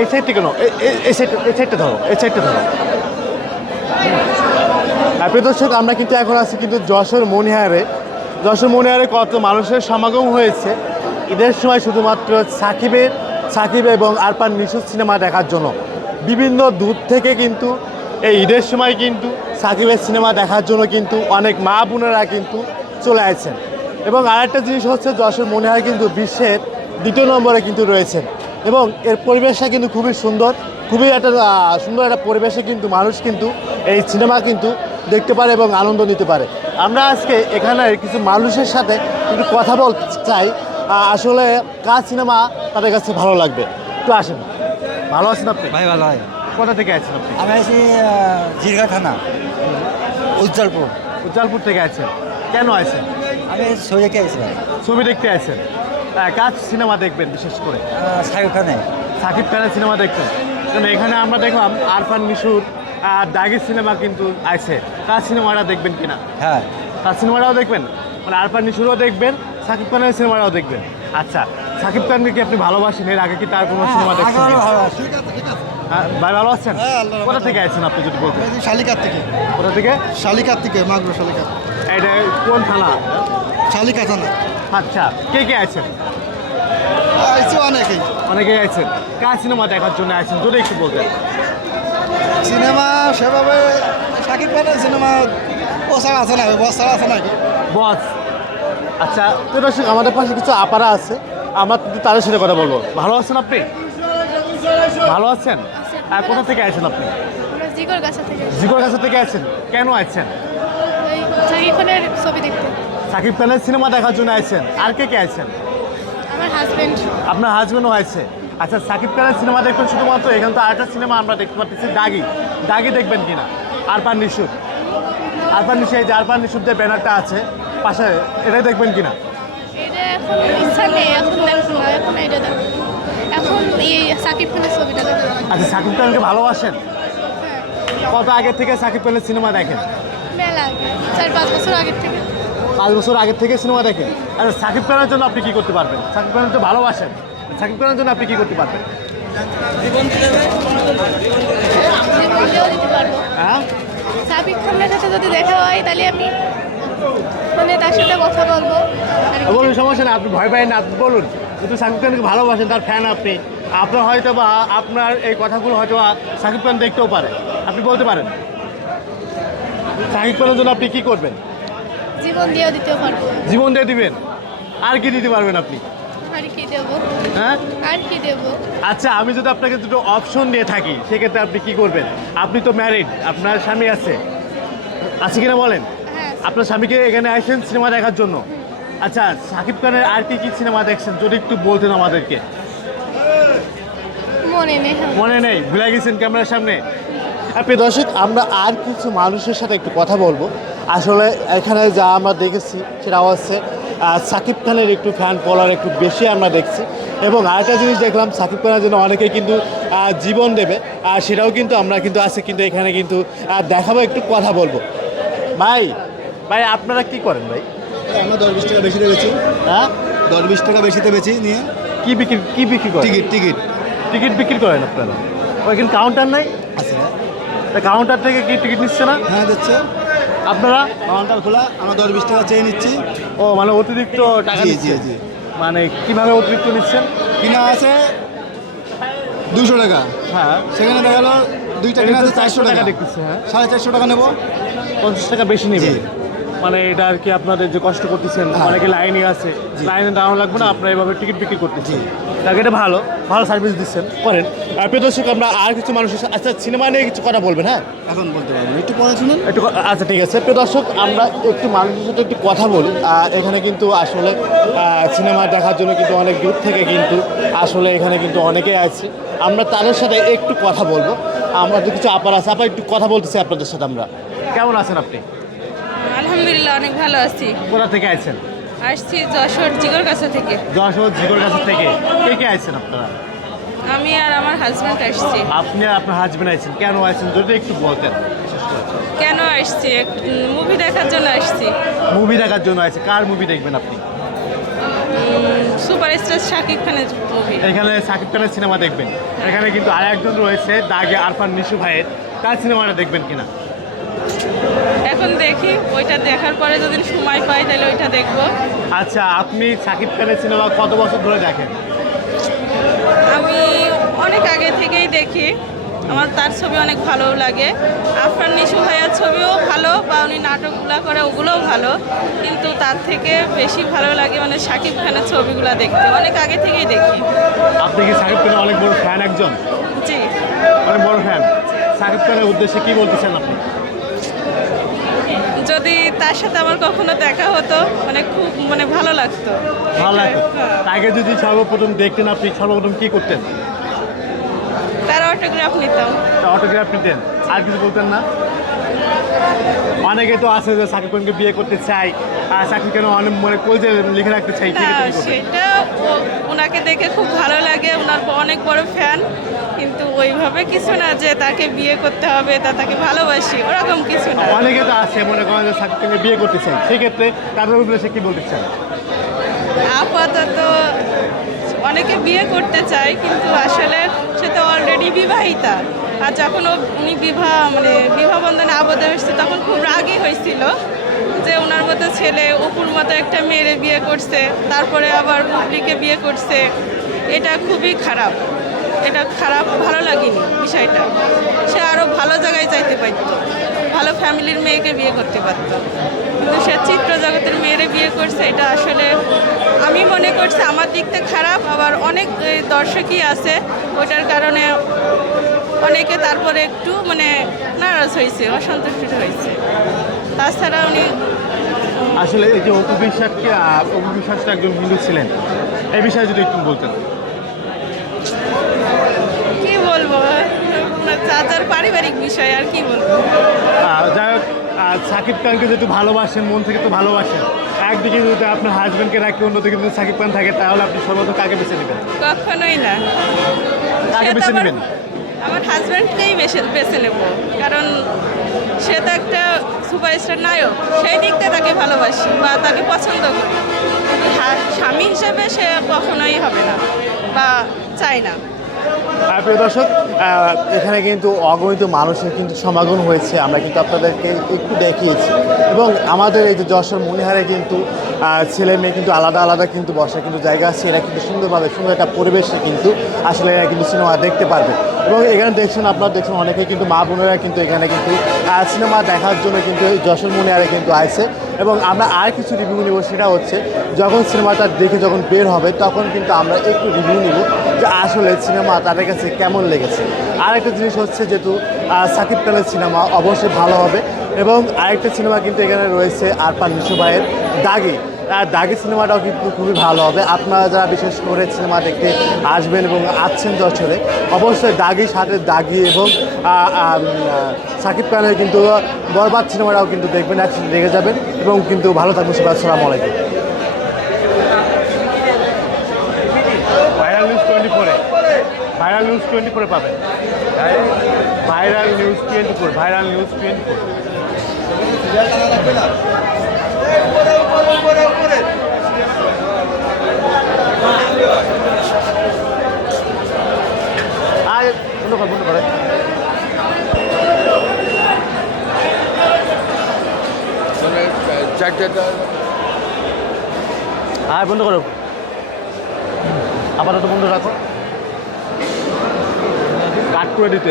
এই সাইড এই সাইডটা ধরো, এই সাইডটা ধরো। প্রিয় দর্শক, আমরা কিন্তু এখন আছি কিন্তু যশোর মনিহারে যশোর মনিহারে কত মানুষের সমাগম হয়েছে। ঈদের সময় শুধুমাত্র সাকিবের সাকিব এবং আরপান নিশুদ সিনেমা দেখার জন্য। বিভিন্ন দূর থেকে কিন্তু এই ঈদের সময় কিন্তু সাকিবের সিনেমা দেখার জন্য কিন্তু অনেক মা বোনেরা কিন্তু চলে আসছেন এবং আরেকটা জিনিস হচ্ছে যশোর মনিহার কিন্তু বিশ্বের দ্বিতীয় নম্বরে কিন্তু রয়েছেন। এবং এর পরিবেশটা কিন্তু খুবই সুন্দর খুবই একটা সুন্দর একটা পরিবেশে কিন্তু মানুষ কিন্তু এই সিনেমা কিন্তু দেখতে পারে এবং আনন্দ নিতে পারে। আমরা আজকে এখানের কিছু মানুষের সাথে একটু কথা বলতে চাই আসলে কাজ সিনেমা তাদের কাছে ভালো লাগবে? একটু আসেন। ভালো আছেন আপনি? ভাই ভালো হয় কোথা থেকে আছেন আপনি? আমি আছি জিরগা থানা উজ্জ্বলপুর। উজ্জালপুর থেকে আছেন। কেন আছেন? আমি ছবি দেখতে আসছিলাম ছবি দেখতে আছেন? কাজ সিনেমা দেখবেন বিশেষ করে? শাকিব খানে সাকিব খানের সিনেমা দেখবেন। কারণ এখানে আমরা দেখলাম আরফান মিশুর আহ, দাগি সিনেমা কিন্তু আছে। তার সিনেমাটা দেখবেন কিনা? হ্যাঁ। তার সিনেমাটাও দেখবেন? মানে আরফান মিশুরও দেখবেন সাকিব খানের সিনেমাটাও দেখবেন। আচ্ছা সাকিব খানকে কি আপনি ভালোবাসেন? এর আগে কি তার কোনো সিনেমা দেখছেন। হ্যাঁ, ভাই ভালো আছেন? হ্যাঁ, কোথা থেকে আছেন আপনি যদি বলতেন? শালিকার থেকে। কোথা থেকে? শালিকার থেকে মাগরো শালিকা এটা কোন থানা? শালিকা থানা আচ্ছা কে কে আছেন? আইসি অনেকেই। অনেকেই আছেন। কার সিনেমা দেখার জন্য আছেন? যদি একটু বলতেন। সিনেমা সেভাবে শাকিব খানের সিনেমা বসার আছে না বসার আছে নাকি? বস। আচ্ছা তো দর্শক আমাদের পাশে কিছু আপারা আছে। আমরা কিন্তু তাদের সাথে কথা বলব। ভালো আছেন আপনি? ভালো আছেন? আর কোথা থেকে আছেন আপনি? জিগর গাছা থেকে জিগর কাছে থেকে আছেন। কেন আছেন? ছবি দেখতে। সাকিব খানের সিনেমা দেখার জন্য আইছেন। আর কে কে আছেন আমার হাজবেন্ড আপনার হাজবেন্ডও আছে আচ্ছা সাকিব খানের সিনেমা দেখবেন শুধুমাত্র এখানে তো আরেকটা সিনেমা আমরা দেখতে পাচ্ছি দাগি। দাগি দেখবেন কি কিনা? আরপান নিশুদ আরপান নিশু এই যে আরপান নিশুদ্ধের ব্যানারটা আছে পাশে এটাই দেখবেন কিনা? না আচ্ছা সাকিব খানকে ভালোবাসেন? হ্যাঁ। কত আগে থেকে সাকিব খানের সিনেমা দেখেন? মেলা চার পাঁচ বছর আগের থেকে। পাঁচ বছর আগের থেকে সিনেমা দেখেন আর সাকিব খানের জন্য আপনি কি করতে পারবেন? সাকিব খানের তো ভালোবাসেন। সাকিব খানের জন্য আপনি কি করতে পারবেন? হ্যাঁ? সাকিব খানের সাথে যদি দেখা হয় তাহলে আমি মানে তার সাথে কথা বলব। বলুন সমস্যা না আপনি ভয় পাই না আপনি বলুন। যেহেতু সাকিব খানকে ভালোবাসেন তার ফ্যান আপনি। আপনার হয়তো বা আপনার এই কথাগুলো হয়তো বা সাকিব খান দেখতেও পারে। আপনি বলতে পারেন। সাকিব খানের জন্য আপনি কি করবেন? জীবন দিয়েও দিতে পারব। জীবন দিয়ে দিবেন? আর কি দিতে পারবেন আপনি? আর কি দেবো? হ্যাঁ? আর কি দেবো? আচ্ছা আমি যদি আপনাকে দুটো অপশন দিয়ে থাকি সেক্ষেত্রে আপনি কি করবেন? আপনি তো ম্যারিড আপনার স্বামী আছে। আছে কিনা বলেন? হ্যাঁ আপনার স্বামীকে এখানে আসেন সিনেমা দেখার জন্য। আচ্ছা সাকিব খানের আর কি কি সিনেমা দেখছেন? যদি একটু বলতেন আমাদেরকে। মনে নেই মনে নেই? ভুলে গেছেন ক্যামেরার সামনে? আপনি দর্শক আমরা আর কিছু মানুষের সাথে একটু কথা বলব। আসলে এখানে যা আমরা দেখেছি সেটা হচ্ছে সাকিব খানের একটু ফ্যান ফলোয়ার একটু বেশি আমরা দেখছি। এবং আরেকটা জিনিস দেখলাম সাকিব খানের জন্য অনেকে কিন্তু জীবন দেবে। আর সেটাও কিন্তু আমরা কিন্তু আছে কিন্তু এখানে কিন্তু দেখাবো একটু কথা বলব। ভাই ভাই আপনারা কি করেন ভাই? আমরা দশ বিশ টাকা বেশিতে বেছি হ্যাঁ? দশ বিশ টাকা বেশিতে বেছি নিয়ে কি বিক্রি কি বিক্রি করেন? Ticket ticket. টিকিট বিক্রি করেন আপনারা? ওইখানে কাউন্টার নাই? আছে। না কাউন্টার থেকে কি টিকিট নিচ্ছে না? হ্যাঁ দিচ্ছে। আপনারা? কাউন্টার খোলা আমরা দশ বিশ টাকা চেয়ে নিচ্ছি। ও মানে অতিরিক্ত টাকা জি, নিচ্ছে জি, জি। মানে কীভাবে অতিরিক্ত নিচ্ছেন? কিনা আছে দুশো টাকা। হ্যাঁ। সেখানে দেখা গেলো দুইটা কিনা আছে চারশো টাকা। দেখতেছে হ্যাঁ। সাড়ে চারশো টাকা নেব। পঞ্চাশ টাকা বেশি নেবে। মানে এটা আর কি আপনাদের যে কষ্ট করতেছেন হ্যাঁ। অনেকে লাইনে আছে। লাইনে দাঁড়ানো লাগবে না আপনারা এভাবে টিকিট বিক্রি করতেছেন। তাকে এটা ভালো ভালো সার্ভিস দিচ্ছেন। করেন। আর প্রিয় দর্শক আমরা আর কিছু মানুষের সাথে- আচ্ছা সিনেমা নিয়ে কিছু কথা বলবেন হ্যাঁ? এখন বলতে পারবেন একটু পরে শুনুন। একটু আচ্ছা ঠিক আছে। প্রিয় দর্শক আমরা একটু মানুষের সাথে একটু কথা বলি। এখানে কিন্তু আসলে সিনেমা দেখার জন্য কিন্তু অনেক দূর থেকে কিন্তু আসলে এখানে কিন্তু অনেকে আছে। আমরা তাদের সাথে একটু কথা বলব। আমরা তো কিছু আপার আছে। আপা একটু কথা বলতেছি আপনাদের সাথে আমরা। কেমন আছেন আপনি? আলহামদুলিল্লাহ অনেক ভালো আছি। কোথা থেকে আছেন আসছি যশোর জিগর কাছা থেকে। যশোর জিগর কাছে থেকে। কে কে আছেন আপনারা? আমি আর আমার হাজব্যান্ড আসছি। আপনি আর আপনার হাজবেন্ড আছেন কেন আছেন যদি একটু বলতেন। কেন আসছি? মুভি দেখার জন্য আসছি। মুভি দেখার জন্য আছে কার মুভি দেখবেন আপনি? সুপারস্টার শাকিব খানের মুভি এখানে সাকিব খানের সিনেমা দেখবেন। এখানে কিন্তু আর একজন রয়েছে দাগে আরফান নিশু ভাইয়ের। তার সিনেমাটা দেখবেন কিনা? এখন দেখি ওইটা দেখার পরে যদি সময় পাই তাহলে ওইটা দেখব। আচ্ছা আপনি সাকিব খানের সিনেমা কত বছর ধরে দেখেন? আমি অনেক আগে থেকেই দেখি। আমার তার ছবি অনেক ভালো লাগে। আফরান নিশু ভাইয়ার ছবিও ভালো বা উনি নাটকগুলো করে ওগুলোও ভালো। কিন্তু তার থেকে বেশি ভালো লাগে মানে শাকিব খানের ছবিগুলো দেখতে। অনেক আগে থেকেই দেখি। আপনি কি সাকিব খানের অনেক বড় ফ্যান একজন? জি। অনেক বড় ফ্যান সাকিব খানের উদ্দেশ্যে কি চান আপনি? যদি তার সাথে আমার কখনো দেখা হতো মানে খুব মানে ভালো লাগতো। ভালো লাগতো। হ্যাঁ। তাকে যদি সর্বপ্রথম দেখতেন আপনি সর্বপ্রথম কি করতেন? তার অটোগ্রাফ নিতাম। অটোগ্রাফ নিতেন। আর কিছু বলতেন না? অনেকে তো আছে যে সাকিব খানকে বিয়ে করতে চাই আর সাকিব খান অনেক মানে কলজে লিখে রাখতে চাই করতেন? সেটা ও- ওনাকে দেখে খুব ভালো লাগে ওনার অনেক বড় ফ্যান কিন্তু ওইভাবে কিছু না যে তাকে বিয়ে করতে হবে তা তাকে ভালোবাসি ওরকম কিছু না। অনেকে তো আছে মনে করেন যে সাকিব খানকে বিয়ে করতে চাই সেক্ষেত্রে তাদের উদ্দেশ্যে কি বলতে চান আপাতত অনেকে বিয়ে করতে চায় কিন্তু আসলে সে তো অলরেডি বিবাহিতা। আর যখন উনি বিবাহ মানে বিবাহ বন্ধনে আবদ্ধ হয়েছে, তখন খুব রাগই হয়েছিল যে ওনার মতো ছেলে অপুর মতো একটা মেয়েরে বিয়ে করছে, তারপরে আবার পুবলিকে বিয়ে করছে। এটা খুবই খারাপ। এটা খারাপ, ভালো লাগেনি বিষয়টা। সে আরও ভালো জায়গায় চাইতে পারতো, ভালো ফ্যামিলির মেয়েকে বিয়ে করতে পারতো। কিন্তু সে চিত্র জগতের মেয়েরে বিয়ে করছে, এটা আসলে আমি মনে করছি আমার দিক থেকে খারাপ, আবার অনেক দর্শকই আছে ওটার কারণে অনেকে তারপরে একটু মানে নারাজ হয়েছে অসন্তুষ্ট হয়েছে। তাছাড়া উনি আসলে এই যে অপু বিশ্বাসকে অপু বিশ্বাসটা একজন হিন্দু ছিলেন এই বিষয়ে যদি একটু বলতেন। কি বলব? চাচার পারিবারিক বিষয় আর কি বলব? যাই হোক সাকিব খানকে যেহেতু ভালোবাসেন মন থেকে তো ভালোবাসেন একদিকে যদি আপনার হাজব্যান্ডকে রাখি অন্যদিকে যদি সাকিব খান থাকে তাহলে আপনি সর্বত কাকে বেছে নেবেন? কখনোই না। কাকে বেছে নেবেন? আমার হাজব্যান্ডকেই বেছে বেছে নেব। কারণ সে তো একটা সুপারস্টার নায়ক। সেই দিক থেকে তাকে ভালোবাসি বা তাকে পছন্দ করি। স্বামী হিসেবে সে কখনোই হবে না বা চাই না। প্রিয় দর্শক এখানে কিন্তু অগণিত মানুষের কিন্তু সমাগম হয়েছে। আমরা কিন্তু আপনাদেরকে একটু দেখিয়েছি। এবং আমাদের এই যে যশোর মনিহারে কিন্তু ছেলে মেয়ে কিন্তু আলাদা আলাদা কিন্তু বসার কিন্তু জায়গা আছে। এরা কিন্তু সুন্দরভাবে, সুন্দর একটা পরিবেশে কিন্তু আসলে এরা কিন্তু সিনেমা দেখতে পারবে। এবং এখানে দেখছেন আপনারা, দেখছেন অনেকেই কিন্তু মা বোনেরা কিন্তু এখানে কিন্তু সিনেমা দেখার জন্য কিন্তু যশোর মনিহারে কিন্তু আসছে এবং আমরা আর কিছু রিভিউ নিব, সেটা হচ্ছে যখন সিনেমাটা দেখে যখন বের হবে, তখন কিন্তু আমরা একটু রিভিউ নিব যে আসলে সিনেমা তাদের কাছে কেমন লেগেছে। আরেকটা জিনিস হচ্ছে যেহেতু সাকিব খানের সিনেমা অবশ্যই ভালো হবে। এবং আরেকটা সিনেমা কিন্তু এখানে রয়েছে আরপান নিশু ভাইয়ের দাগি। আর দাগি সিনেমাটাও কিন্তু খুবই ভালো হবে। আপনারা যারা বিশেষ করে সিনেমা দেখতে আসবেন এবং আসছেন যশোরে অবশ্যই দাগি সাথে দাগি এবং সাকিব খানের কিন্তু বরবাদ সিনেমাটাও কিন্তু দেখবেন, একসাথে দেখে যাবেন এবং কিন্তু ভালো থাকবেন সবাই আসসালামু আলাইকুম। ভাইরাল নিউজ টোয়েন্টি ফোরে। ভাইরাল নিউজ টোয়েন্টি ফোরে পাবেন। Viral news twenty four, viral news twenty four. আর বন্ধ কর। আপাতত বন্ধ রাখো। কাট করে দিতে